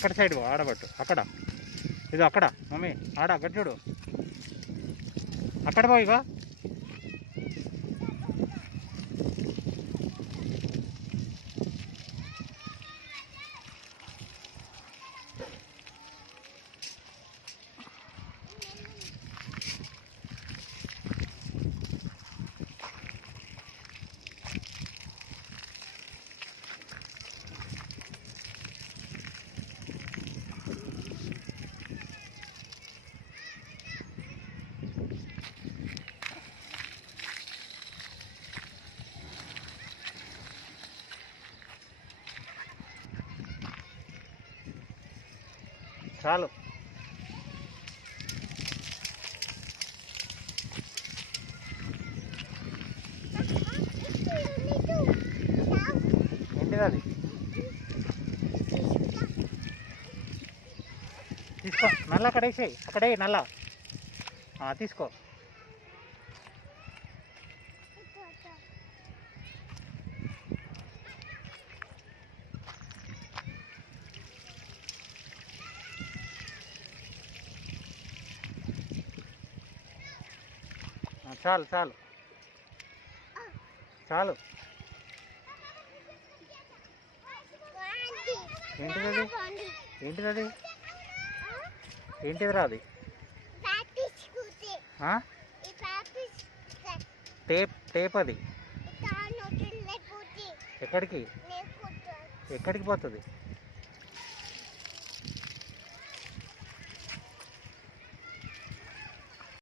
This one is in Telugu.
అక్కడ సైడ్ ఆడబట్టు అక్కడ ఇది అక్కడ మమ్మీ ఆడ అక్కడ చూడు అక్కడ పోయిగా చాలు ఏంటిది అది తీసుకో నల్ల అక్కడ వేసేయి అక్కడే నల్ల తీసుకో చాలు చాలు చాలు ఏంటిది ఏంటిది ఏంటిదిరా అది టేప్ టేప్ అది ఎక్కడికి ఎక్కడికి పోతుంది